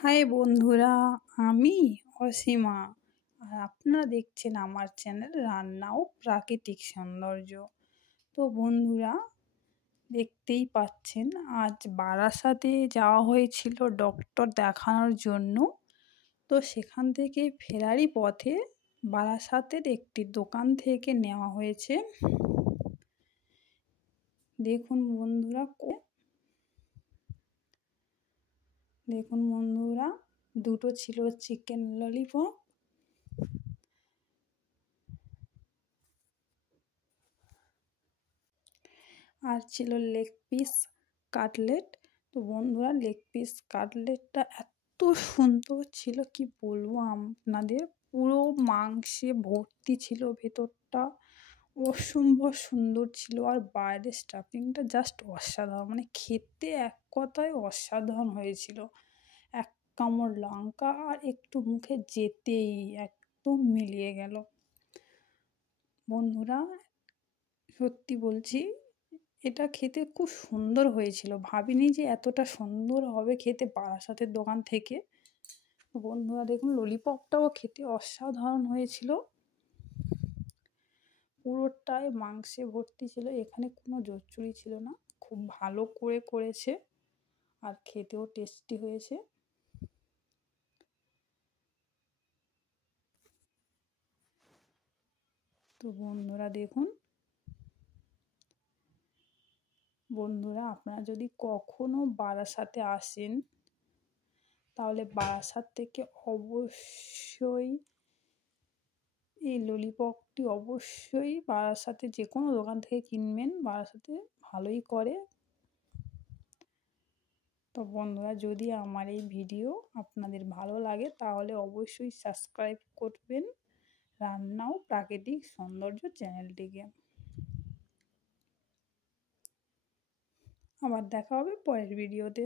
High বন্ধুরা, আমি অসীমা। আর আপনারা দেখছেন আমার চ্যানেল রান্না ও প্রাকৃতিক সৌন্দর্য। তো বন্ধুরা, দেখতেই পাচ্ছেন আজ বারাসাতে যাওয়া হয়েছিল ডক্টর দেখানোর জন্য। তো সেখান থেকে ফেরারই পথে বারাসাতের একটি দোকান থেকে নেওয়া হয়েছে। দেখুন বন্ধুরা, দুটো ছিল চিকেন ললিপপ আর ছিল লেগ পিস কাটলেট। তো বন্ধুরা, লেগ পিস কাটলেটটা এত সুন্দর ছিল, কি বলবো আপনাদের, পুরো মাংসে ভর্তি ছিল, ভেতরটা অসম্ভব সুন্দর ছিল। আর বাইরের স্টাফিংটা জাস্ট অসাধারণ, মানে খেতে এক কথায় অসাধারণ হয়েছিল। এক কামড় লঙ্কা আর একটু মুখে যেতেই একদম মিলিয়ে গেল। বন্ধুরা, সত্যি বলছি, এটা খেতে খুব সুন্দর হয়েছিল। ভাবিনি যে এতটা সুন্দর হবে খেতে বারাসাতের দোকান থেকে। বন্ধুরা দেখুন, ললিপপটাও খেতে অসাধারণ হয়েছিল, পুরোটাই মাংসে ভর্তি ছিল, এখানে কোনো জোচ্চুরি ছিল না। খুব ভালো করে করেছে আর খেতেও টেস্টি হয়েছে। তো বন্ধুরা দেখুন, বন্ধুরা আপনারা যদি কখনো বারাসাতে আসেন, তাহলে বারাসাত থেকে অবশ্যই এই ললিপপটি অবশ্যই বারাসাতে যে কোনো দোকান থেকে কিনবেন, বারাসাতে ভালোই করে। তো বন্ধুরা, যদি আমার এই ভিডিও আপনাদের ভালো লাগে তাহলে অবশ্যই সাবস্ক্রাইব করবেন রান্না ও প্রাকৃতিক সৌন্দর্য চ্যানেলটিকে। আবার দেখা হবে পরের ভিডিওতে।